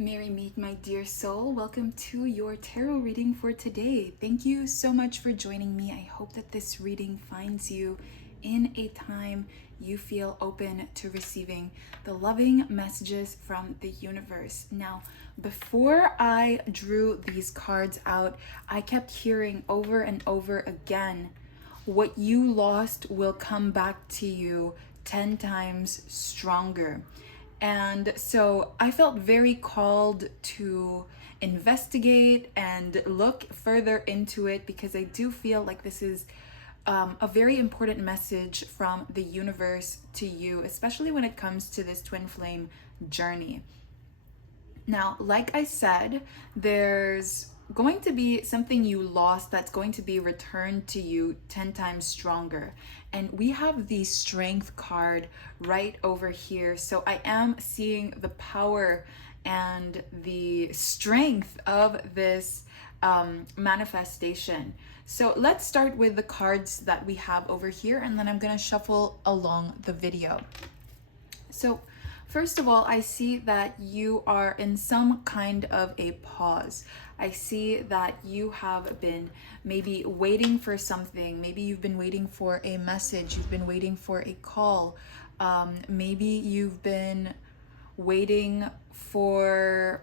Merry meet, my dear soul. Welcome to your tarot reading for today. Thank you so much for joining me. I hope that this reading finds you in a time you feel open to receiving the loving messages from the universe. Now, before I drew these cards out, I kept hearing over and over again, what you lost will come back to you 10 times stronger. And so I felt very called to investigate and look further into it because I do feel like this is a very important message from the universe to you, especially when it comes to this twin flame journey. Now, like I said, there's going to be something you lost that's going to be returned to you 10 times stronger. And we have the strength card right over here. So I am seeing the power and the strength of this manifestation. So let's start with the cards that we have over here, and then I'm going to shuffle along the video. So first of all, I see that you are in some kind of a pause. I see that you have been maybe waiting for something. Maybe you've been waiting for a message. You've been waiting for a call. Maybe you've been waiting for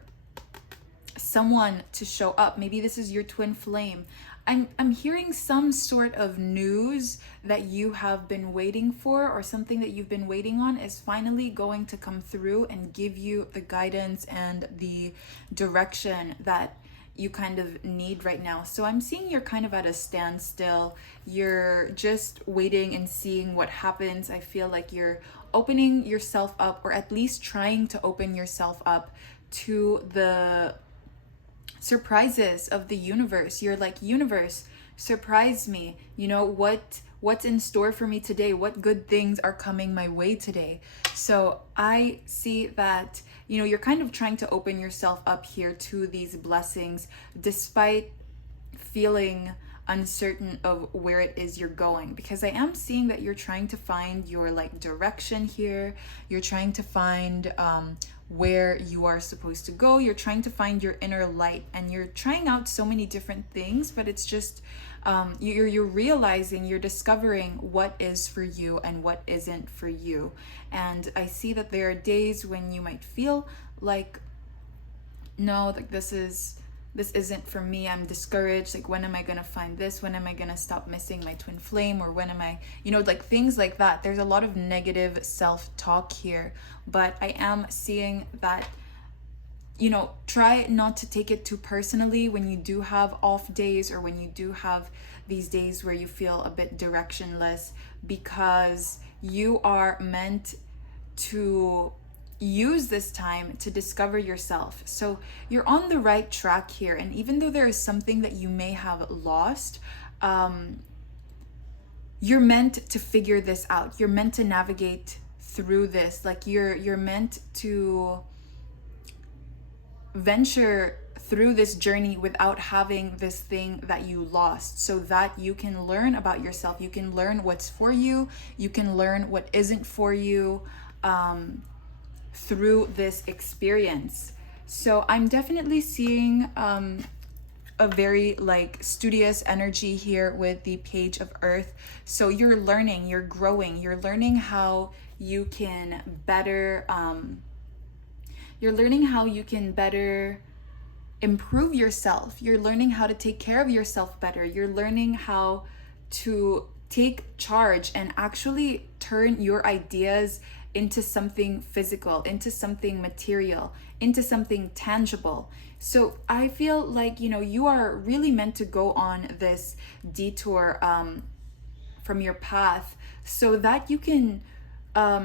someone to show up. Maybe this is your twin flame. I'm hearing some sort of news that you have been waiting for, or something that you've been waiting on is finally going to come through and give you the guidance and the direction that you kind of need right now. So I'm seeing you're kind of at a standstill. You're just waiting and seeing what happens. I feel like you're opening yourself up, or at least trying to open yourself up to the surprises of the universe. You're like, universe, surprise me. You know, what's in store for me today? What good things are coming my way today? So I see that, you know, you're kind of trying to open yourself up here to these blessings, despite feeling uncertain of where it is you're going, because I am seeing that you're trying to find your like direction here. You're trying to find where you are supposed to go. You're trying to find your inner light, and you're trying out so many different things, but it's just you're realizing, you're discovering what is for you and what isn't for you. And I see that there are days when you might feel like, no, like this isn't for me. I'm discouraged. Like, when am I gonna find this? When am I gonna stop missing my twin flame? Or when am I, you know, like things like that. There's a lot of negative self-talk here, but I am seeing that, you know, try not to take it too personally when you do have off days, or when you do have these days where you feel a bit directionless, because you are meant to use this time to discover yourself. So you're on the right track here. And even though there is something that you may have lost, you're meant to figure this out. You're meant to navigate through this. Like you're meant to venture through this journey without having this thing that you lost, so that you can learn about yourself. You can learn what's for you. You can learn what isn't for you through this experience. So I'm definitely seeing a very like studious energy here with the Page of Earth. So you're learning, you're growing, you're learning how you can better improve yourself. You're learning how to take care of yourself better. You're learning how to take charge and actually turn your ideas into something physical, into something material, into something tangible. So I feel like, you know, you are really meant to go on this detour from your path, so that you can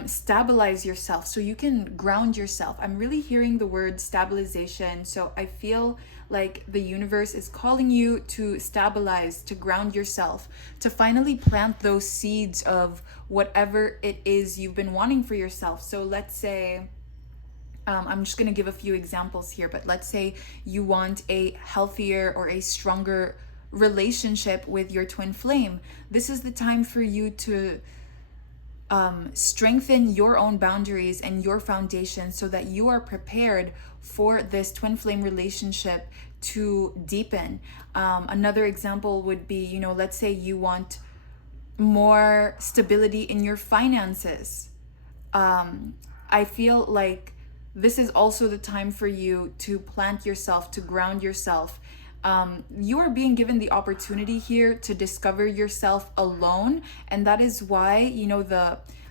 stabilize yourself, so you can ground yourself. I'm really hearing the word stabilization. So I feel like the universe is calling you to stabilize, to ground yourself, to finally plant those seeds of whatever it is you've been wanting for yourself. So let's say, I'm just going to give a few examples here, but let's say you want a healthier or a stronger relationship with your twin flame. This is the time for you to strengthen your own boundaries and your foundation so that you are prepared for this twin flame relationship to deepen. Another example would be, let's say you want more stability in your finances. I feel like this is also the time for you to plant yourself, to ground yourself. You are being given the opportunity here to discover yourself alone, and that is why,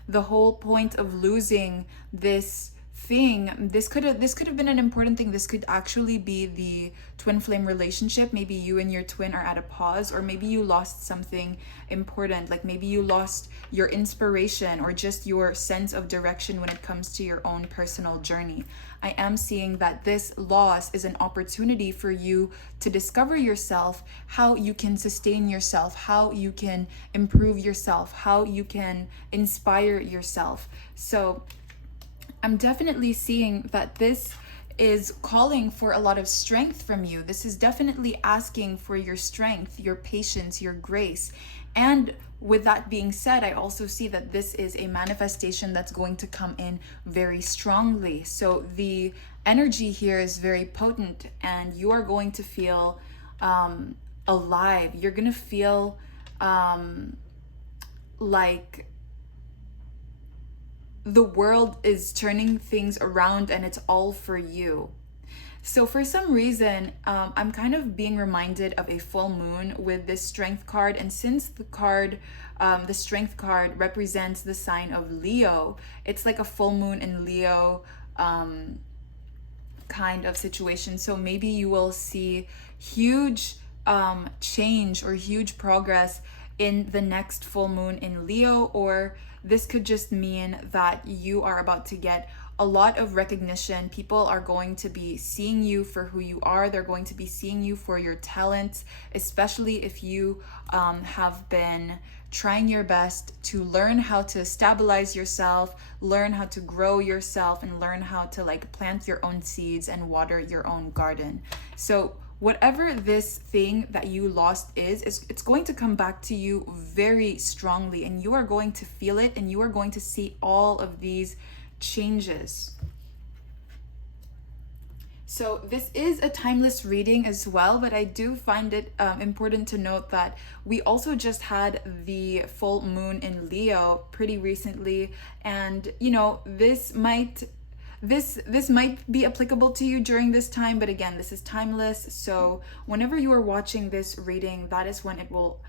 the whole point of losing this thing, this could have been an important thing. This could actually be the twin flame relationship. Maybe you and your twin are at a pause, or maybe you lost something important, like maybe you lost your inspiration or just your sense of direction when it comes to your own personal journey. I am seeing that this loss is an opportunity for you to discover yourself, how you can sustain yourself, how you can improve yourself, how you can inspire yourself. So I'm definitely seeing that this is calling for a lot of strength from you. This is definitely asking for your strength, your patience, your grace. And with that being said, I also see that this is a manifestation that's going to come in very strongly. So the energy here is very potent, and you are going to feel alive. You're going to feel like the world is turning things around and it's all for you. So for some reason, I'm kind of being reminded of a full moon with this strength card. And since the strength card represents the sign of Leo, it's like a full moon in Leo kind of situation. So maybe you will see huge change or huge progress in the next full moon in Leo, or this could just mean that you are about to get a lot of recognition. People are going to be seeing you for who you are. They're going to be seeing you for your talents, especially if you have been trying your best to learn how to stabilize yourself, learn how to grow yourself, and learn how to plant your own seeds and water your own garden. So whatever this thing that you lost is, it's going to come back to you very strongly, and you are going to feel it, and you are going to see all of these changes. So this is a timeless reading as well, but I do find it important to note that we also just had the full moon in Leo pretty recently, and this might be applicable to you during this time, but again, this is timeless. So whenever you are watching this reading, that is when it will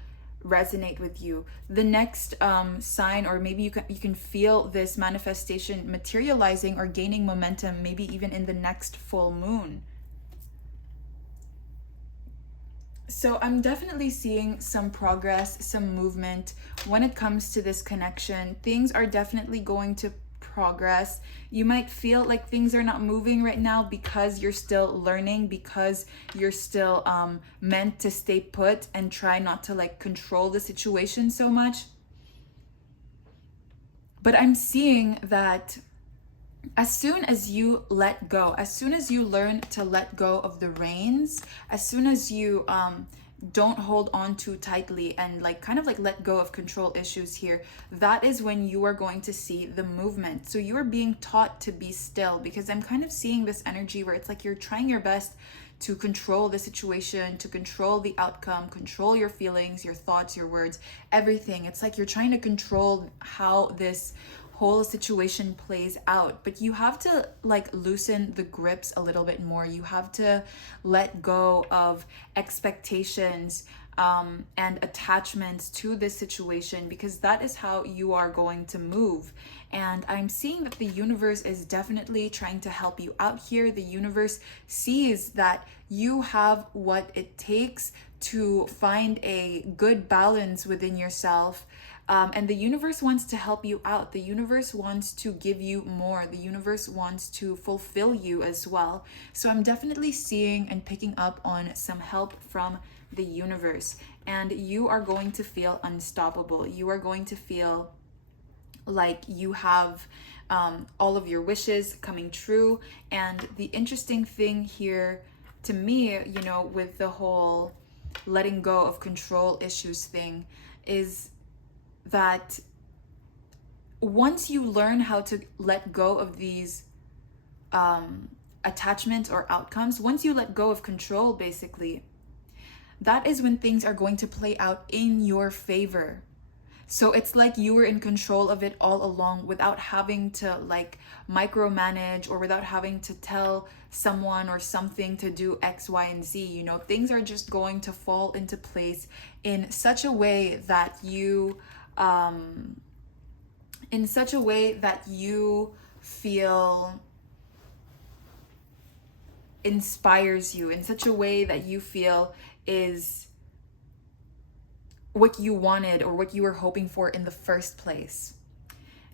resonate with you. The next sign, or maybe you can feel this manifestation materializing or gaining momentum, maybe even in the next full moon. So I'm definitely seeing some progress, some movement when it comes to this connection. Things are definitely going to progress. You might feel like things are not moving right now because you're still learning, because you're still meant to stay put and try not to control the situation so much. But I'm seeing that as soon as you let go, as soon as you learn to let go of the reins, as soon as you don't hold on too tightly and let go of control issues here, that is when you are going to see the movement. So you are being taught to be still, because I'm kind of seeing this energy where it's like you're trying your best to control the situation, to control the outcome, control your feelings, your thoughts, your words, everything. It's like you're trying to control how this whole situation plays out, but you have to loosen the grips a little bit more. You have to let go of expectations and attachments to this situation, because that is how you are going to move. And I'm seeing that the universe is definitely trying to help you out here. The universe sees that you have what it takes to find a good balance within yourself. And the universe wants to help you out. The universe wants to give you more. The universe wants to fulfill you as well. So I'm definitely seeing and picking up on some help from the universe. And you are going to feel unstoppable. You are going to feel like you have all of your wishes coming true. And the interesting thing here to me, with the whole letting go of control issues thing, is that once you learn how to let go of these attachments or outcomes, once you let go of control, basically, that is when things are going to play out in your favor. So it's like you were in control of it all along without having to like micromanage or without having to tell someone or something to do X, Y, and Z. You know, things are just going to fall into place in such a way that you, feel inspires you, in such a way that you feel is what you wanted or what you were hoping for in the first place.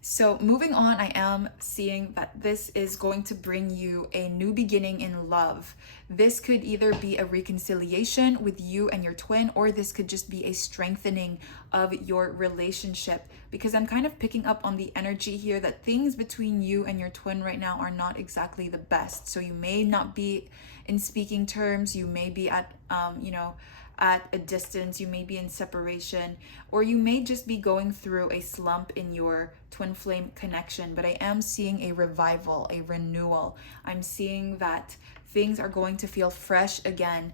So moving on, I am seeing that this is going to bring you a new beginning in love. This could either be a reconciliation with you and your twin, or this could just be a strengthening of your relationship, because I'm kind of picking up on the energy here that things between you and your twin right now are not exactly the best. So you may not be in speaking terms, you may be at, at a distance, you may be in separation, or you may just be going through a slump in your twin flame connection. But I am seeing a revival, a renewal. I'm seeing that things are going to feel fresh again.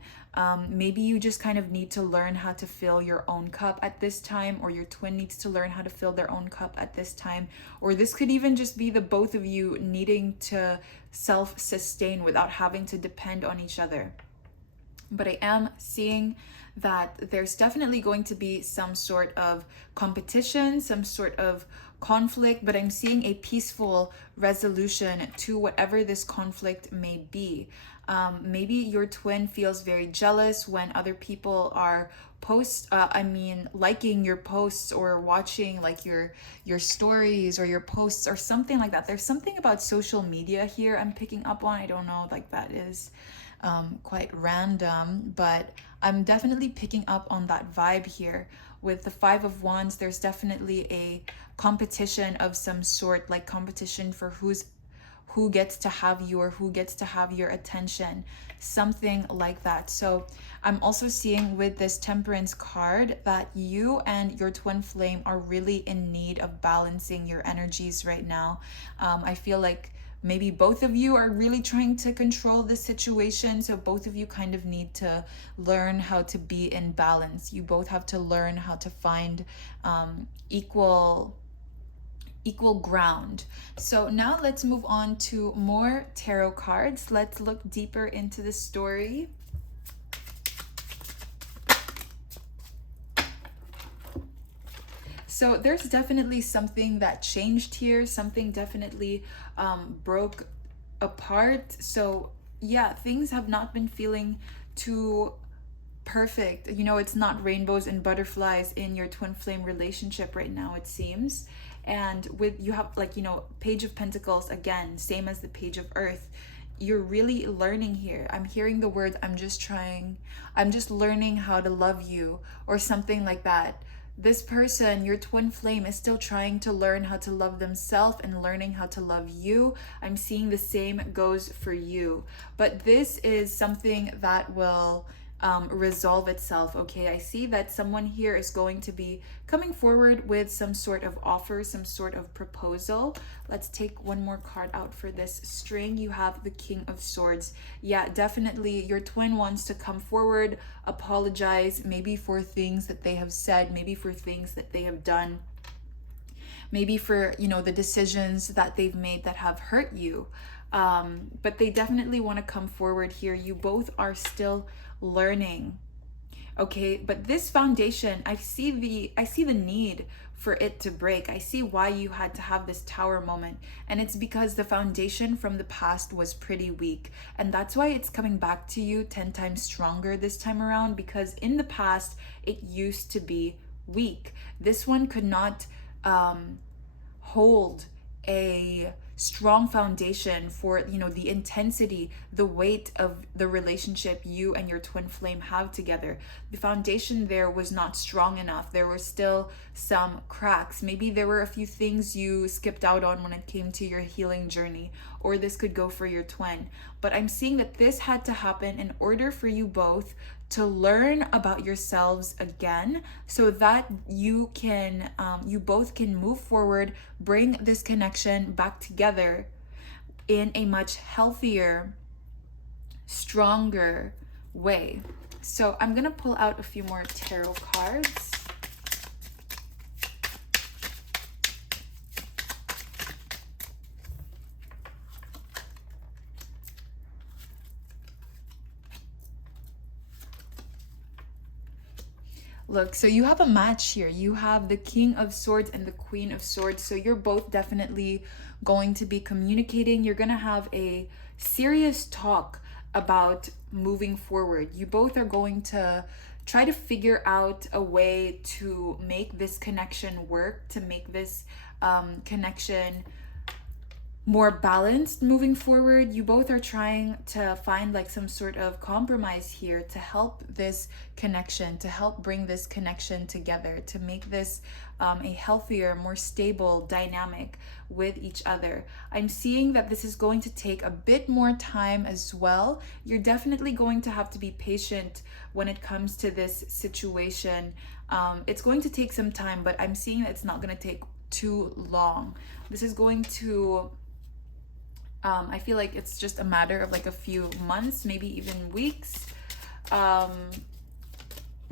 Maybe you just kind of need to learn how to fill your own cup at this time, or your twin needs to learn how to fill their own cup at this time. Or this could even just be the both of you needing to self-sustain without having to depend on each other. But I am seeing that there's definitely going to be some sort of competition, some sort of conflict, but I'm seeing a peaceful resolution to whatever this conflict may be. Maybe your twin feels very jealous when other people are liking your posts or watching like your stories or your posts or something like that. There's something about social media here I'm picking up on. I don't know, like that is quite random, but I'm definitely picking up on that vibe here. With the Five of Wands, there's definitely a competition of some sort, like competition for who gets to have you or who gets to have your attention, something like that. So I'm also seeing with this Temperance card that you and your twin flame are really in need of balancing your energies right now. I feel like maybe both of you are really trying to control the situation. So both of you kind of need to learn how to be in balance. You both have to learn how to find equal ground. So now let's move on to more tarot cards. Let's look deeper into the story. So there's definitely something that changed here. Something definitely broke apart. So yeah, things have not been feeling too perfect. You know, it's not rainbows and butterflies in your twin flame relationship right now, it seems. And with you have like, you know, Page of Pentacles, again, same as the Page of Earth. You're really learning here. I'm hearing the words, I'm just learning how to love you, or something like that. This person, your twin flame, is still trying to learn how to love themselves and learning how to love you. I'm seeing the same goes for you. But this is something that will resolve itself, okay? I see that someone here is going to be coming forward with some sort of offer, some sort of proposal. Let's take one more card out for this string. You have the King of Swords. Yeah, definitely your twin wants to come forward, apologize, maybe for things that they have said, maybe for things that they have done, maybe for, you know, the decisions that they've made that have hurt you. But they definitely want to come forward here. You both are still learning, okay? But this foundation, I see the need for it to break. I see why you had to have this tower moment, and it's because the foundation from the past was pretty weak, and that's why it's coming back to you 10 times stronger this time around, because in the past it used to be weak. This one could not hold a strong foundation for, you know, the intensity, the weight of the relationship you and your twin flame have together. The foundation there was not strong enough. There were still some cracks. Maybe there were a few things you skipped out on when it came to your healing journey, or this could go for your twin. But I'm seeing that this had to happen in order for you both to learn about yourselves again, so that you can, you both can move forward, bring this connection back together in a much healthier, stronger way. So I'm gonna pull out a few more tarot cards. Look, so you have a match here. You have the King of Swords and the Queen of Swords. So you're both definitely going to be communicating. You're going to have a serious talk about moving forward. You both are going to try to figure out a way to make this connection work, to make this connection more balanced moving forward. You both are trying to find like some sort of compromise here to help this connection, to help bring this connection together, to make this a healthier, more stable dynamic with each other. I'm seeing that this is going to take a bit more time as well. You're definitely going to have to be patient when it comes to this situation. It's going to take some time, but I'm seeing that it's not going to take too long. This is going to I feel like it's just a matter of like a few months, maybe even weeks.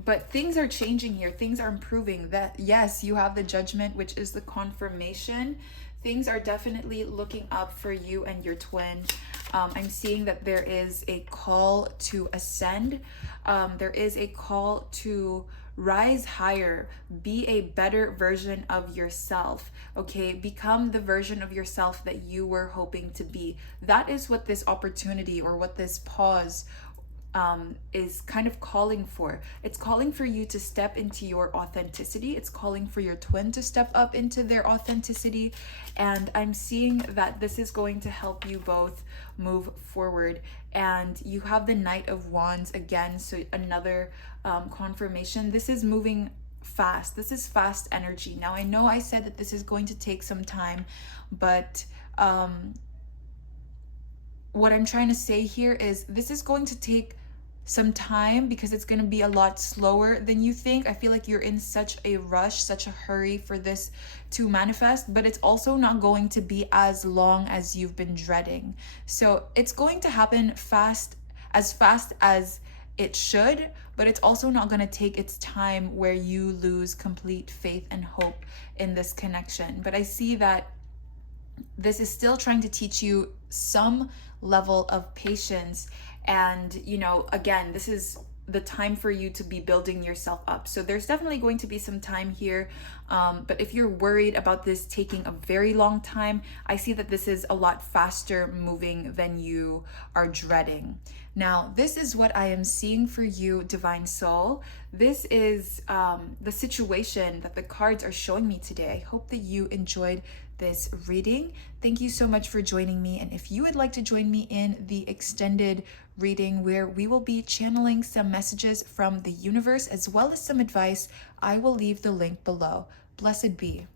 But things are changing here. Things are improving. That, yes, you have the Judgment, which is the confirmation. Things are definitely looking up for you and your twin. I'm seeing that there is a call to ascend. There is a call to rise higher, be a better version of yourself, okay? Become the version of yourself that you were hoping to be. That is what this opportunity or what this pause is kind of calling for. It's calling for you to step into your authenticity. It's calling for your twin to step up into their authenticity. And I'm seeing that this is going to help you both move forward. And you have the Knight of Wands again, so another confirmation. This is moving fast. This is fast energy. Now, I know I said that this is going to take some time, but what I'm trying to say here is this is going to take some time because it's going to be a lot slower than you think. I feel like you're in such a rush, such a hurry for this to manifest, but it's also not going to be as long as you've been dreading. So it's going to happen fast as it should, but it's also not going to take its time where you lose complete faith and hope in this connection. But I see that this is still trying to teach you some level of patience. And, you know, again, this is the time for you to be building yourself up. So there's definitely going to be some time here. But if you're worried about this taking a very long time, I see that this is a lot faster moving than you are dreading. Now, this is what I am seeing for you, Divine Soul. This is the situation that the cards are showing me today. I hope that you enjoyed this reading. Thank you so much for joining me. And if you would like to join me in the extended reading where we will be channeling some messages from the universe as well as some advice, I will leave the link below. Blessed be.